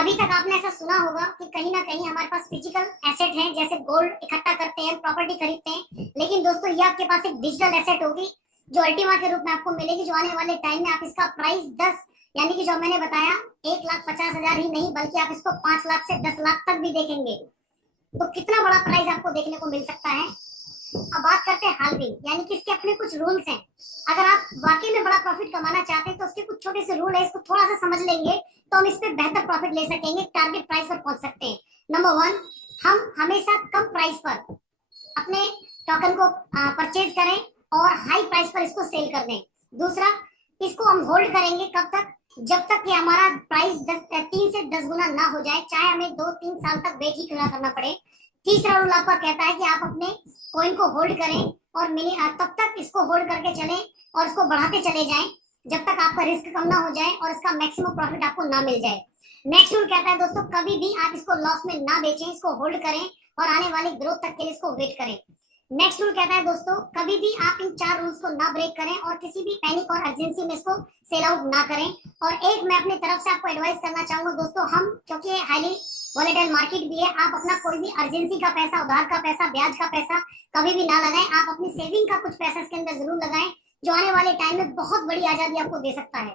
अभी तक आपने ऐसा सुना होगा कि कहीं ना कहीं हमारे पास फिजिकल एसेट है, जैसे गोल्ड इकट्ठा करते हैं, प्रॉपर्टी खरीदते हैं, लेकिन दोस्तों ये आपके पास एक डिजिटल एसेट होगी जो अल्टीमा के रूप में आपको मिलेगी, जो आने वाले टाइम में आप इसका प्राइस 10 यानी कि जो मैंने बताया 1,50,000 ही नहीं बल्कि आप इसको 5 लाख से 10 लाख तक भी देखेंगे। तो कितना बड़ा प्राइस आपको देखने को मिल सकता है। अब बात करते हैं हाल्विंग, यानी कि इसके अपने कुछ रूल्स हैं। अगर आप वाकई में बड़ा प्रॉफिट कमाना चाहते हैं तो उसके कुछ छोटे से रूल है, इसको थोड़ा सा समझ लेंगे तो हम इस पे बेहतर प्रॉफिट ले सकेंगे, टारगेट प्राइस पर पहुंच सकते हैं। नंबर 1, हम हमेशा कम प्राइस पर अपने टोकन को परचेज करें और हाई प्राइस पर इसको सेल कर दें। दूसरा, इसको हम होल्ड करेंगे कब तक? जब तक कि हमारा प्राइस 3 से 10 गुना ना हो जाए, चाहे हमें 2-3 साल तक वेट ही क्यों करना पड़े। तीसरा रूल आपका कहता है कि आप अपने कॉइन को होल्ड करें और तब तक इसको होल्ड करके चलें और इसको बढ़ाते चले जाएं जब तक आपका रिस्क कम ना हो जाए और इसका मैक्सिमम प्रॉफिट आपको ना मिल जाए। नेक्स्ट रूल कहता है दोस्तों कभी भी आप इसको लॉस में ना बेचें, इसको होल्ड करें और आने वाली ग्रोथ तक के लिए इसको वेट करें। नेक्स्ट रूल कहता है दोस्तों कभी भी आप इन 4 रूल्स को ना ब्रेक करें और किसी भी पैनिक और अर्जेंसी में इसको सेल आउट ना करें। और एक मैं अपनी तरफ से आपको एडवाइस करना चाहूंगा दोस्तों, हम क्योंकि हाईली वॉलेटाइल मार्केट भी है, आप अपना कोई भी अर्जेंसी का पैसा, उधार का पैसा, ब्याज का पैसा कभी भी ना लगाएं। आप अपनी सेविंग का कुछ पैसा इसके अंदर जरूर लगाएं, जो आने वाले टाइम में बहुत बड़ी आजादी आपको दे सकता है।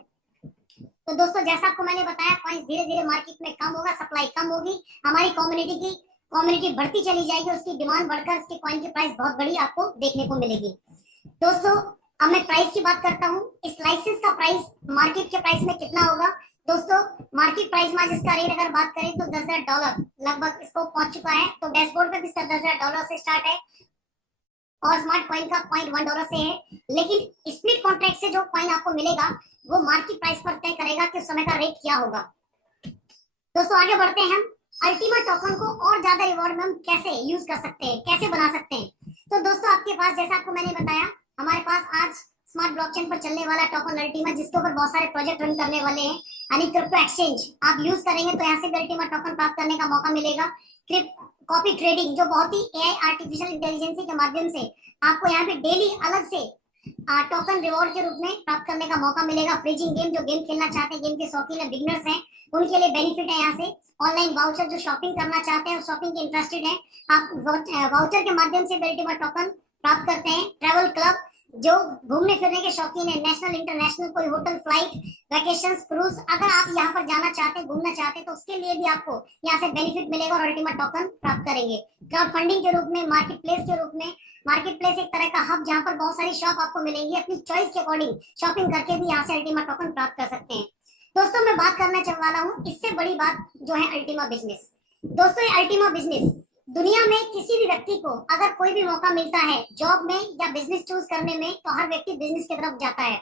तो दोस्तों जैसा आपको मैंने बताया, कॉइन्स धीरे धीरे मार्केट में कम होगा, सप्लाई कम होगी, हमारी कम्युनिटी बढ़ती चली जाएगी, उसकी डिमांड बढ़कर उसके कॉइन की प्राइस बहुत बड़ी आपको देखने को मिलेगी। दोस्तों अब मैं प्राइस की बात करता हूँ। इस लाइसेंस का प्राइस मार्केट के प्राइस में कितना होगा? दोस्तों मार्केट प्राइस में जिसका रेट अगर बात करें तो $10,000 लगभग इसको पहुंच चुका है। तो डैशबोर्ड पे भी इसका $10,000 से स्टार्ट है और स्मार्ट कॉइन का $0.1 से है, लेकिन स्प्लिट कॉन्ट्रैक्ट से जो कॉइन आपको मिलेगा वो मार्केट प्राइस पर तय करेगा कि उस समय का रेट क्या होगा। दोस्तों आगे बढ़ते हैं, हम अल्टीमा टोकन को और ज्यादा रिवॉर्ड में हम कैसे यूज कर सकते हैं, कैसे बना सकते हैं। तो दोस्तों आपके पास, जैसा आपको मैंने बताया, हमारे पास आज स्मार्ट ब्लॉकचेन पर चलने वाला टोकन अल्टीमा, जिसके ऊपर बहुत सारे प्रोजेक्ट रन करने वाले हैं, यानी क्रिप्टो एक्सचेंज आप यूज करेंगे तो यहाँ से भी अल्टीमा टोकन प्राप्त करने का मौका मिलेगा। कॉपी ट्रेडिंग जो बहुत ही एआई आर्टिफिशियल इंटेलिजेंस के माध्यम से आपको यहाँ पे डेली अलग से टोकन रिवॉर्ड के रूप में प्राप्त करने का मौका मिलेगा। फ्रीजिंग गेम, जो गेम खेलना चाहते हैं, गेम के शौकीन है, बिगिनर्स हैं, उनके लिए बेनिफिट है यहाँ से। ऑनलाइन वाउचर, जो शॉपिंग करना चाहते हैं और शॉपिंग के इंटरेस्टेड हैं, आप वाउचर के माध्यम से अल्टीमा टोकन प्राप्त करते हैं। ट्रैवल क्लब, जो घूमने फिरने के शौकीन है, नेशनल इंटरनेशनल कोई होटल, फ्लाइट, वैकेशंस, क्रूज, अगर आप यहाँ पर जाना चाहते हैं, घूमना चाहते हैं, तो उसके लिए भी आपको यहाँ से बेनिफिट मिलेगा और अल्टीमा टोकन प्राप्त करेंगे। क्राउड फंडिंग के रूप में, मार्केट प्लेस के रूप में, मार्केट प्लेस एक तरह का हब जहाँ पर बहुत सारी शॉप आपको मिलेंगी, अपनी चॉइस के अकॉर्डिंग शॉपिंग करके भी यहाँ से अल्टीमा टोकन प्राप्त कर सकते हैं। दोस्तों मैं बात करना चाह वाला हूँ इससे बड़ी बात जो है अल्टीमा बिजनेस। दोस्तों ये अल्टीमा बिजनेस दुनिया में किसी भी व्यक्ति को अगर कोई भी मौका मिलता है जॉब में या बिजनेस चूज करने में, तो हर व्यक्ति बिजनेस की तरफ जाता है।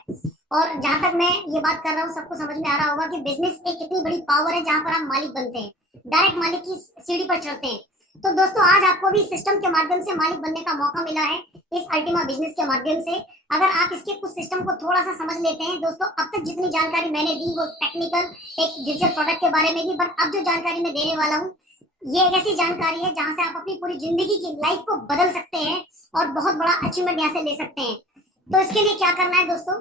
और जहां तक मैं ये बात कर रहा हूँ, सबको समझ में आ रहा होगा कि बिजनेस एक इतनी बड़ी पावर है जहां पर आप मालिक बनते हैं, डायरेक्ट मालिक की सीढ़ी पर चढ़ते हैं। तो दोस्तों आज आपको भी सिस्टम के माध्यम से मालिक बनने का मौका मिला है, इस अल्टीमा बिजनेस के माध्यम से। अगर आप इसके कुछ सिस्टम को थोड़ा सा समझ लेते हैं दोस्तों, अब तक जितनी जानकारी मैंने दी वो टेक्निकल एक डिजिटल प्रोडक्ट के बारे में दी, बट अब जो जानकारी मैं देने वाला हूँ ये एक ऐसी जानकारी है जहां से आप अपनी पूरी जिंदगी की लाइफ को बदल सकते हैं और बहुत बड़ा अचीवमेंट यहाँ से ले सकते हैं। तो इसके लिए क्या करना है दोस्तों,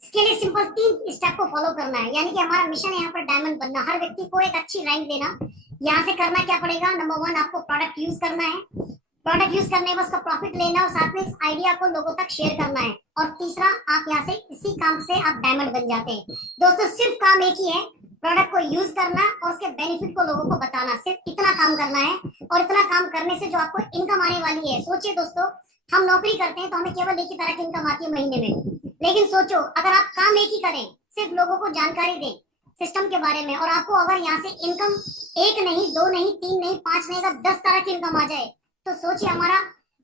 इसके लिए सिंपल 3 स्टेप को फॉलो करना है। यानी कि हमारा मिशन है यहाँ पर डायमंड बनना, हर व्यक्ति को एक अच्छी रैंक देना। यहाँ से करना क्या पड़ेगा, नंबर 1 आपको प्रोडक्ट यूज करना है। प्रोडक्ट यूज करने में उसका प्रॉफिट लेना और साथ में इस आइडिया को लोगों तक शेयर करना है। और तीसरा, आप यहाँ से इसी काम से आप डायमंड बन जाते हैं। दोस्तों सिर्फ काम एक ही है, प्रोडक्ट को यूज करना और उसके बेनिफिट को लोगों को बताना, सिर्फ इतना काम करना है। और इतना काम करने से जो आपको इनकम आने वाली है, सोचिए दोस्तों, हम नौकरी करते हैं तो हमें केवल एक ही तरह की इनकम आती है महीने में, लेकिन सोचो अगर आप काम एक ही करें, सिर्फ लोगों को जानकारी दें सिस्टम के बारे में, और आपको अगर यहाँ से इनकम 1 नहीं, 2 नहीं, 3 नहीं, 5 नहीं, अगर 10 तरह की इनकम आ जाए, तो सोचिए हमारा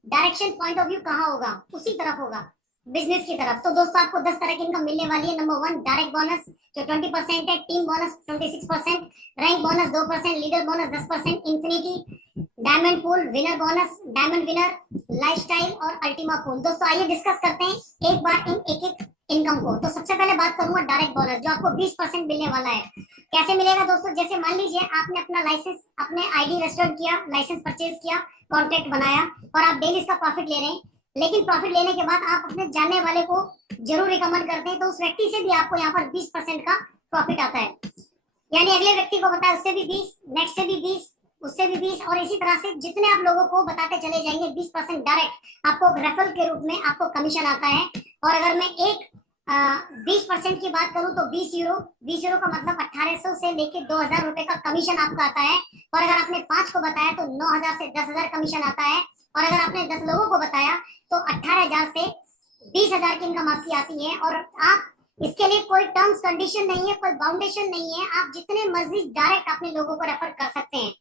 डायरेक्शन पॉइंट ऑफ व्यू कहाँ होगा, उसी तरफ होगा, बिजनेस की तरफ। तो दोस्तों आपको 10 तरह की इनकम मिलने वाली है। नंबर 1 डायरेक्ट बोनस जो 20% है, team bonus 26%, rank bonus 2%, leader bonus 10%, infinity diamond pool, winner bonus, diamond winner, lifestyle और अल्टीमा पूल। दोस्तों आइए डिस्कस करते हैं एक बार इन एक इनकम को। तो सबसे पहले बात करूंगा डायरेक्ट बोनस, जो आपको 20% मिलने वाला है। कैसे मिलेगा दोस्तों, जैसे मान लीजिए आपने अपना लाइसेंस, अपने आईडी रजिस्टर्ड किया, लाइसेंस परचेज किया, कॉन्ट्रैक्ट बनाया और आप डेली इसका प्रॉफिट ले रहे हैं, लेकिन प्रॉफिट लेने के बाद आप अपने जानने वाले को जरूर रिकमेंड करते हैं, तो उस व्यक्ति से भी आपको यहाँ पर 20% का प्रॉफिट आता है। यानी अगले व्यक्ति को बताया उससे भी 20, नेक्स्ट से भी 20, उससे भी 20, और इसी तरह से जितने आप लोगों को बताते चले जाएंगे 20% डायरेक्ट आपको रेफरल के रूप में आपको कमीशन आता है। और अगर मैं एक 20% की बात करूं तो 20 यूरो का मतलब 1800 से लेके 2000 रुपए का कमीशन आपका आता है। और अगर आपने 5 को बताया तो 9000 से 10000 कमीशन आता है। और अगर आपने 10 लोगों को बताया तो 18000 से 20000 की इनकम आपकी आती है। और आप इसके लिए कोई टर्म्स कंडीशन नहीं है, कोई बाउंडेशन नहीं है, आप जितने मर्जी डायरेक्ट अपने लोगों को रेफर कर सकते हैं।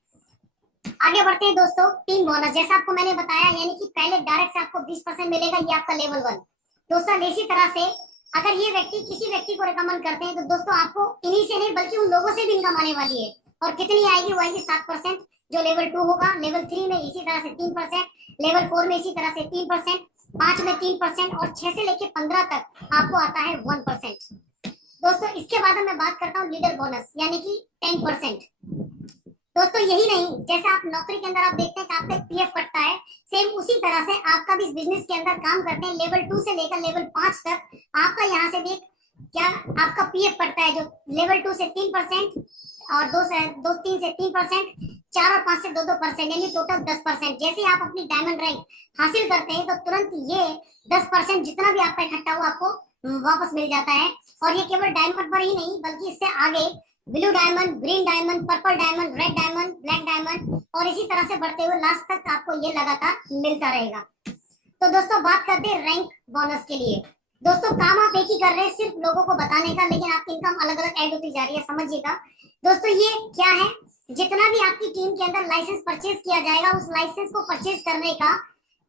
आगे बढ़ते हैं दोस्तों, टीम बोनस, जैसा आपको मैंने बताया, यानी कि पहले डायरेक्ट से आपको 20% मिलेगा, ये आपका लेवल 1। दोस्तों इसी तरह से अगर ये व्यक्ति किसी व्यक्ति को रिकमेंड करते हैं तो दोस्तों आपको इन्हीं से नहीं बल्कि उन लोगों से भी इनकम आने वाली है। और कितनी आएगी, वो आएगी 7%, जो लेवल 2 होगा। लेवल 3 में इसी तरह से 3%, लेवल 4 में इसी तरह से 3%, 5 में 3% और 6 से लेके 15 तक आपको आता है 1%। दोस्तों इसके बाद मैं बात करता हूँ लीडर बोनस, यानी कि 10%। दोस्तों यही नहीं, जैसे आप नौकरी के अंदर आप देखते हैं कि आपका पीएफ कटता है, सेम उसी तरह से आपका भी इस बिजनेस के अंदर काम करते हैं। लेवल 2 से लेकर लेवल 5 तक आपका यहाँ से भी क्या आपका पीएफ कटता है, जो लेवल 2 से 3% और 3 से 3%, 4 और 5 से 2%, यानी टोटल 10%। जैसे आप अपनी डायमंड रैंक हासिल करते हैं तो तुरंत ये 10% जितना भी आपका इकट्ठा हुआ आपको वापस मिल जाता है। और ये केवल डायमंड पर ही नहीं बल्कि इससे आगे blue diamond, green diamond, purple diamond, red diamond, black diamond और इसी तरह से बढ़ते हुए लास्ट तक आपको ये लगातार मिलता रहेगा। तो दोस्तों बात करते हैं रैंक बोनस के लिए। दोस्तों काम आप एक ही कर रहे हैं, सिर्फ लोगों को बताने का, लेकिन आपकी इनकम अलग अलग ऐड होती जा रही है, समझिएगा। दोस्तों ये क्या है, जितना भी आपकी टीम के अंदर लाइसेंस परचेज किया जाएगा, उस लाइसेंस को परचेज करने का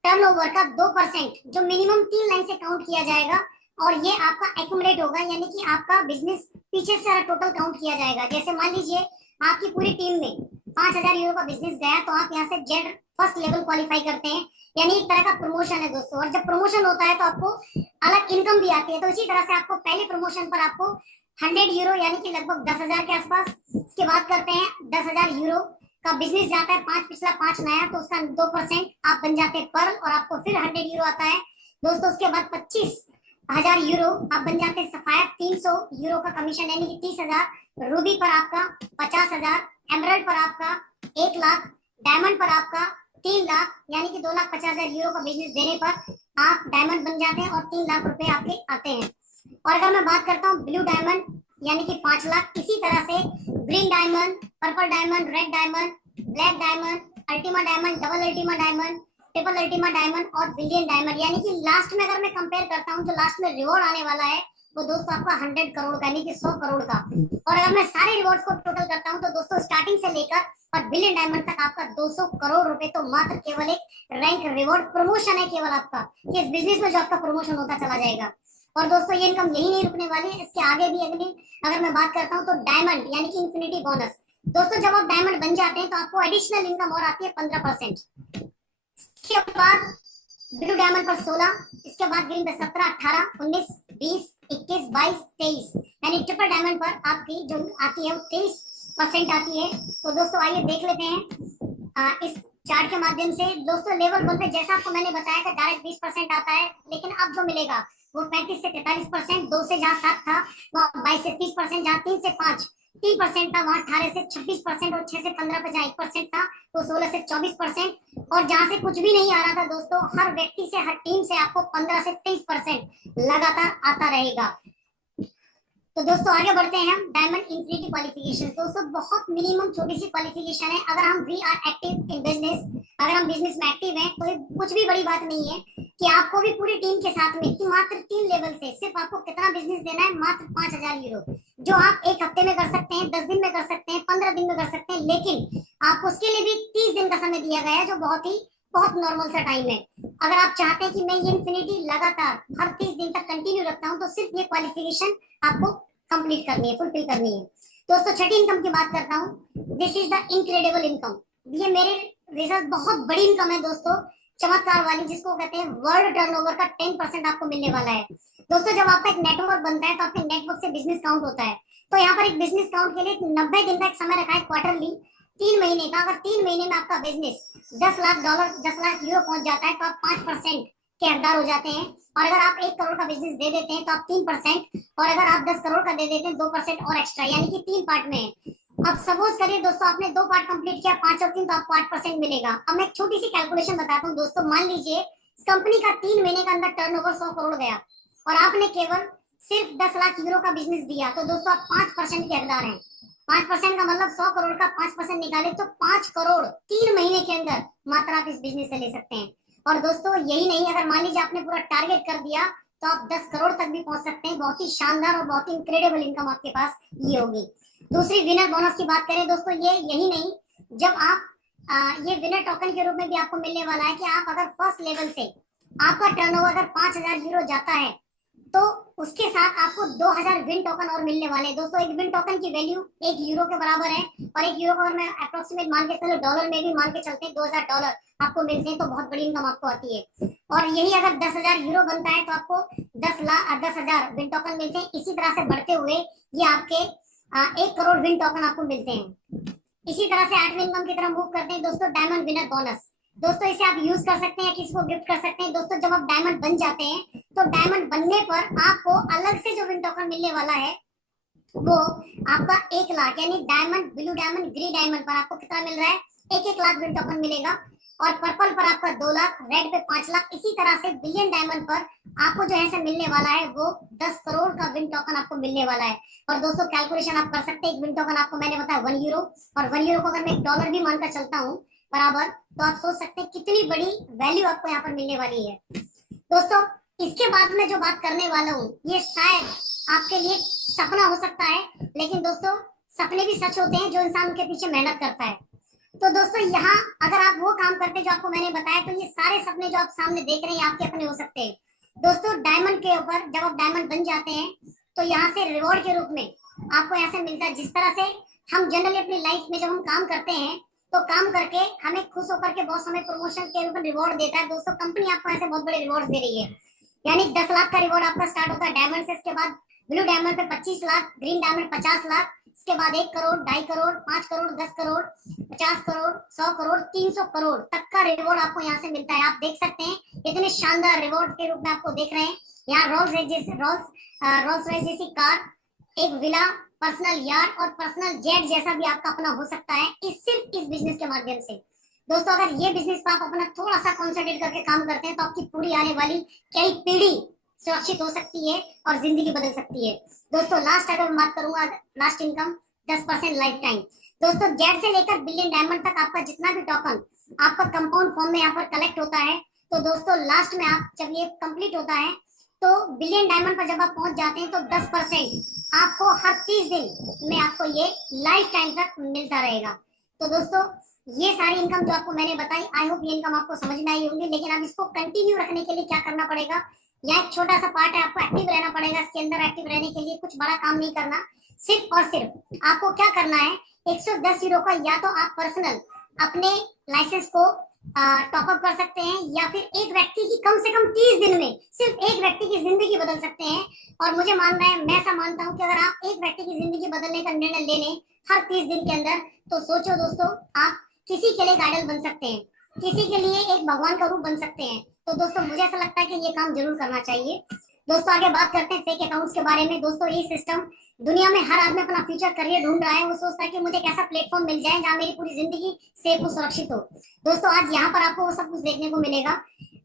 टर्नओवर का 2% जो मिनिमम 3 लाइन से काउंट किया जाएगा, और ये आपका एक्यूमुलेट होगा, यानी कि आपका बिजनेस पीछे से टोटल काउंट किया जाएगा। जैसे मान लीजिए आपकी पूरी टीम में 5000 यूरो का बिजनेस गया, तो आप यहाँ से जेड फर्स्ट लेवल क्वालिफाई करते हैं, यानी एक तरह का प्रमोशन है दोस्तों। और जब प्रमोशन होता है तो आपको अलग इनकम भी आती है। तो इसी तरह से आपको पहले प्रमोशन पर आपको 100 यूरो यानी कि लगभग 10,000 के आसपास, इसके बाद करते हैं 10,000 यूरो का बिजनेस जाता है, 5 पिछला 5 नया, तो उसका 2% आप बन जाते हैं पर्ल, और आपको फिर 100 यूरो आता है दोस्तों। उसके बाद 25,000 यूरो आप बन जाते हैं सफायर, 300 यूरो का कमीशन यानी कि 30,000, रूबी पर आपका 50,000, एमरल्ड पर आपका 1 लाख, डायमंड पर आपका 3 लाख, यानी कि 2,50,000 यूरो का बिजनेस देने पर आप डायमंड बन जाते हैं और 3 लाख रुपए आपके आते हैं। और अगर मैं बात करता हूँ ब्लू डायमंड यानी कि 5 लाख, इसी तरह से green diamond, purple diamond, red diamond, black diamond, Ultima diamond, double Ultima diamond, triple Ultima diamond और बिलियन डायमंड, यानी कि लास्ट में अगर मैं कंपेयर करता हूँ, जो लास्ट में रिवॉर्ड आने वाला है वो दोस्तों आपका 100 करोड़ का यानी कि 100 करोड़ का। और अगर मैं सारे रिवॉर्ड्स को टोटल करता हूँ तो दोस्तों स्टार्टिंग से लेकर और बिलियन डायमंड तक आपका 200 करोड़ रुपए तो मात्र केवल एक रैंक रिवॉर्ड प्रमोशन है केवल आपका, कि इस बिजनेस में जो आपका प्रमोशन होता चला जाएगा। और दोस्तों ये इनकम यही नहीं रुकने वाली है, इसके आगे भी अगली अगर मैं बात करता हूँ तो डायमंड यानी कि इंफिनिटी बोनस। दोस्तों जब आप डायमंड बन जाते हैं तो आपको एडिशनल इनकम और आती है 15%। इसके बाद ब्लू डायमंड पर 16, इसके बाद ग्रीन पे 17, 18, 19, 20, 21, 22, 23 यानी ट्रिपल डायमंड पर आपकी जो आती है वो 23% आती है। तो दोस्तों आइए देख लेते हैं इस चार्ट के माध्यम से। दोस्तों लेवल 1 पे जैसा आपको मैंने बताया था डायरेक्ट 20% आता है, लेकिन अब जो मिलेगा वो 35 से 43%, 2 से जहाँ 7 था वहाँ 22 से 30%, जहाँ 3 से 5 3% था वहाँ 18 से 26%, और 6 से 15 पे जहाँ 1% था तो 16 से 24%, और जहाँ से कुछ भी नहीं आ रहा था दोस्तों हर व्यक्ति से हर टीम से आपको 15 से 23% लगातार आता रहेगा। तो दोस्तों आगे बढ़ते हैं हम डायमंड इंफिनिटी क्वालिफिकेशन। दोस्तों बहुत मिनिमम छोटी सी क्वालिफिकेशन है। अगर हम we are active in business, अगर हम बिजनेस में एक्टिव हैं तो कुछ भी बड़ी बात नहीं है कि आपको भी पूरी टीम के साथ में कि मात्र 3 लेवल से सिर्फ आपको कितना बिजनेस देना है, मात्र 5000 यूरो, जो आप एक हफ्ते में कर सकते हैं, 10 दिन में कर सकते हैं, 15 दिन में कर सकते हैं, लेकिन आपको उसके लिए भी 30 दिन का समय दिया गया है, जो बहुत नॉर्मल सा टाइम है। अगर आप चाहते हैं कि मैं ये इंफिनिटी लगातार हर 30 दिन तक कंटिन्यू रखता हूं तो सिर्फ ये क्वालिफिकेशन आपको कंप्लीट करनी है, फुलफिल करनी है। दोस्तों छठी इनकम की बात करता हूँ। This is the incredible income. ये मेरे रिजल्ट बहुत बड़ी इनकम है दोस्तों, चमत्कार वाली, जिसको कहते हैं वर्ल्ड टर्नओवर का 10% आपको मिलने वाला है। दोस्तों जब आपका एक नेटवर्क बनता है तो आपके नेटवर्क से बिजनेस काउंट होता है। तो यहाँ पर एक बिजनेस काउंट के लिए 90 दिन का एक समय रखा है, क्वार्टरली 3 महीने का। अगर 3 महीने में आपका बिजनेस $10 लाख 10 लाख यूरो पहुंच जाता है तो आप 5% के हकदार हो जाते हैं। और अगर आप 1 करोड़ का बिजनेस दे देते हैं तो आप 3%, और अगर आप 10 करोड़ का दे देते हैं 2% और एक्स्ट्रा, यानी कि 3 पार्ट में है। अब सपोज करिए दोस्तों आपने 2 पार्ट कंप्लीट किया, 5 और 3, तो आपको 8% मिलेगा। अब मैं एक छोटी सी कैलकुलेशन बताता हूँ दोस्तों। मान लीजिए इस कंपनी का 3 महीने के अंदर टर्नओवर 100 करोड़ गया और आपने केवल सिर्फ 10 लाख यूरो का बिजनेस दिया, तो दोस्तों आप 5% के हकदार हैं। 5% का मतलब 100 करोड़ का 5% निकाले तो 5 करोड़ 3 महीने के अंदर मात्र आप इस बिजनेस से ले सकते हैं। और दोस्तों यही नहीं, अगर मान लीजिए आपने पूरा टारगेट कर दिया तो आप 10 करोड़ तक भी पहुंच सकते हैं। बहुत ही शानदार और बहुत ही इनक्रेडिबल इनकम आपके पास ये होगी। दूसरी विनर बोनस की बात करें दोस्तों, ये यही नहीं, जब आप ये विनर टोकन के रूप में भी आपको मिलने वाला है कि आप अगर फर्स्ट लेवल से आपका टर्नओवर अगर 5000 यूरो जाता है तो उसके साथ आपको 2000 विन टोकन और मिलने वाले हैं। दोस्तों एक विन टोकन की वैल्यू 1 यूरो के बराबर है, और 1 यूरो को अगर मैं अप्रोक्सीमेट मान के चलो डॉलर में भी मान के चलते हैं, $2000 आपको मिलते हैं, तो बहुत बड़ी इनकम आपको आती है। और यही अगर 10,000 यूरो बनता है तो आपको 10,000 विन टोकन मिलते हैं। इसी तरह से बढ़ते हुए ये आपके 1 करोड़ विन टोकन आपको मिलते हैं। इसी तरह से 8वीं इनकम की तरफ मूव करते हैं दोस्तों, डायमंड विनर बोनस। दोस्तों इसे आप यूज कर सकते हैं, किसी को गिफ्ट कर सकते हैं। दोस्तों जब आप डायमंड बन जाते हैं तो डायमंड बनने पर आपको अलग से जो विन टोकन मिलने वाला है वो आपका 1 लाख, यानी diamond, blue diamond, green diamond पर आपको कितना मिल रहा है, 1-1 लाख विन टोकन मिलेगा। और पर्पल पर आपका 2 लाख, रेड पे 5 लाख। इसी तरह से बिलियन डायमंड पर आपको जो है मिलने वाला है वो 10 करोड़ का विन टोकन आपको मिलने वाला है। और दोस्तों कैलकुलेशन आप कर सकते हैं, एक विन टोकन आपको मैंने बताया 1 यूरो, और 1 यूरो को अगर मैं $1 भी मानकर चलता हूँ बराबर, तो आप सोच सकते हैं कितनी बड़ी वैल्यू आपको यहाँ पर मिलने वाली है। दोस्तों इसके बाद में जो बात करने वाला हूँ ये शायद आपके लिए सपना हो सकता है, लेकिन दोस्तों सपने भी सच होते हैं जो इंसान उनके पीछे मेहनत करता है। तो दोस्तों यहाँ अगर आप वो काम करते हैं जो आपको मैंने बताया, तो ये सारे सपने जो आप सामने देख रहे हैं आपके अपने हो सकते हैं। दोस्तों डायमंड के ऊपर जब आप डायमंड बन जाते हैं तो यहाँ से रिवॉर्ड के रूप में आपको यहाँ से मिलता है। जिस तरह से हम जनरली अपनी लाइफ में जब हम काम करते हैं तो काम करके हमें खुश होकर के बॉस हमें प्रमोशन के रूप में रिवॉर्ड देता है। दोस्तों कंपनी आपको ऐसे बहुत बड़े रिवॉर्ड दे रही है, यानी 10 लाख का रिवॉर्ड आपका स्टार्ट होता है डायमंड से। इसके बाद ब्लू डायमंड पे 25 लाख, ग्रीन डायमंड 50 लाख, इसके बाद 1 करोड़, 2.5 करोड़, 5 करोड़, 10 करोड़, 50 करोड़, 100 करोड़, 300 करोड़ तक का रिवॉर्ड आपको यहाँ से मिलता है। आप देख सकते हैं इतने शानदार रिवॉर्ड के रूप में आपको देख रहे हैं। यहाँ रोल्स रॉयस जैसी कार, एक विला, पर्सनल यार्ड और पर्सनल जेट जैसा भी आपका अपना हो सकता है सिर्फ इस बिजनेस के माध्यम से। दोस्तों अगर ये बिजनेस पर आप अपना थोड़ा सा कॉन्सेंट्रेट करके काम करते हैं तो आपकी पूरी आने वाली कई पीढ़ी सुरक्षित हो सकती है और जिंदगी बदल सकती है। दोस्तों लास्ट अगर मैं बात करूंगा, लास्ट इनकम 10% लाइफ टाइम। दोस्तों जेड से लेकर बिलियन डायमंड तक आपका जितना भी टोकन आपका कंपाउंड फॉर्म में यहाँ पर कलेक्ट होता है, तो दोस्तों लास्ट में आप जब ये कंप्लीट होता है तो बिलियन डायमंड पर जब आप पहुंच जाते हैं तो 10% आपको हर 30 दिन में आपको ये लाइफ टाइम तक मिलता रहेगा। तो दोस्तों ये सारी इनकम जो आपको मैंने बताई, आई होप ये इनकम आपको समझ में आई होंगी। लेकिन अब इसको कंटिन्यू रखने के लिए क्या करना पड़ेगा, यह एक छोटा सा पार्ट है, आपको एक्टिव रहना पड़ेगा। इसके अंदर एक्टिव रहने के लिए कुछ बड़ा काम नहीं करना, सिर्फ और सिर्फ आपको क्या करना है, 110 यूरो का या तो आप पर्सनल अपने लाइसेंस को टॉप अप कर सकते हैं, या फिर एक व्यक्ति की कम से कम 30 दिन में सिर्फ एक व्यक्ति की जिंदगी बदल सकते हैं। और मुझे मानना है, मैं ऐसा मानता हूं कि अगर आप एक व्यक्ति की जिंदगी बदलने का निर्णय ले लें हर 30 दिन के अंदर, तो सोचो दोस्तों, आप किसी के लिए गाइडल बन सकते हैं, किसी के लिए एक भगवान का रूप बन सकते हैं। तो दोस्तों मुझे ऐसा लगता है कि ये काम जरूर करना चाहिए। दोस्तों आगे बात करते हैं फेक अकाउंट्स के बारे में। दोस्तों ये सिस्टम, दुनिया में हर आदमी अपना फ्यूचर करियर ढूंढ रहा है। वो सोचता है कि मुझे एक ऐसा प्लेटफॉर्म मिल जाए जहां मेरी पूरी जिंदगी सेफ और सुरक्षित हो। दोस्तों आज यहाँ पर आपको वो सब कुछ देखने को मिलेगा।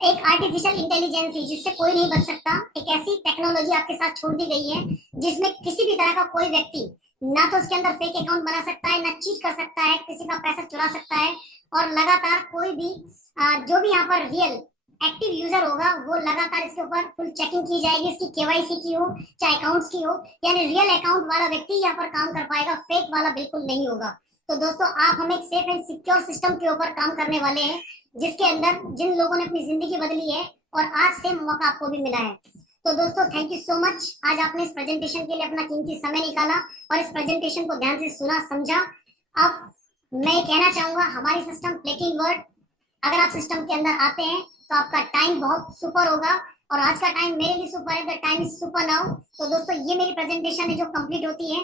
एक आर्टिफिशियल इंटेलिजेंस जिससे कोई नहीं बच सकता, एक ऐसी टेक्नोलॉजी आपके साथ छोड़ दी गई है जिसमें किसी भी तरह का कोई व्यक्ति ना तो उसके अंदर फेक अकाउंट बना सकता है, ना चीट कर सकता है, किसी का पैसा चुरा सकता है। और लगातार कोई भी जो भी यहाँ पर रियल एक्टिव यूजर होगा वो लगातार इसके ऊपर फुल चेकिंग की जाएगी, इसकी केवाईसी की हो चाहे अकाउंट्स की हो। यानी रियल अकाउंट वाला व्यक्ति यहाँ पर काम कर पाएगा, फेक वाला बिल्कुल नहीं होगा। तो दोस्तों आप हम एक सेफ एंड सिक्योर सिस्टम के ऊपर काम करने वाले हैं, जिसके अंदर जिन लोगों ने अपनी जिंदगी बदली है और आज सेम मौका आपको भी मिला है। तो दोस्तों थैंक यू सो मच, आज आपने इस प्रेजेंटेशन के लिए अपना कीमती समय निकाला और इस प्रेजेंटेशन को ध्यान से सुना समझा। अब मैं कहना चाहूंगा, हमारी सिस्टम प्लेटिंग वर्ड, अगर आप सिस्टम के अंदर आते हैं तो आपका टाइम बहुत सुपर होगा। और आज का टाइम मेरे लिए सुपर है, the time is super now. तो दोस्तों ये मेरी प्रेजेंटेशन है जो कंप्लीट होती है।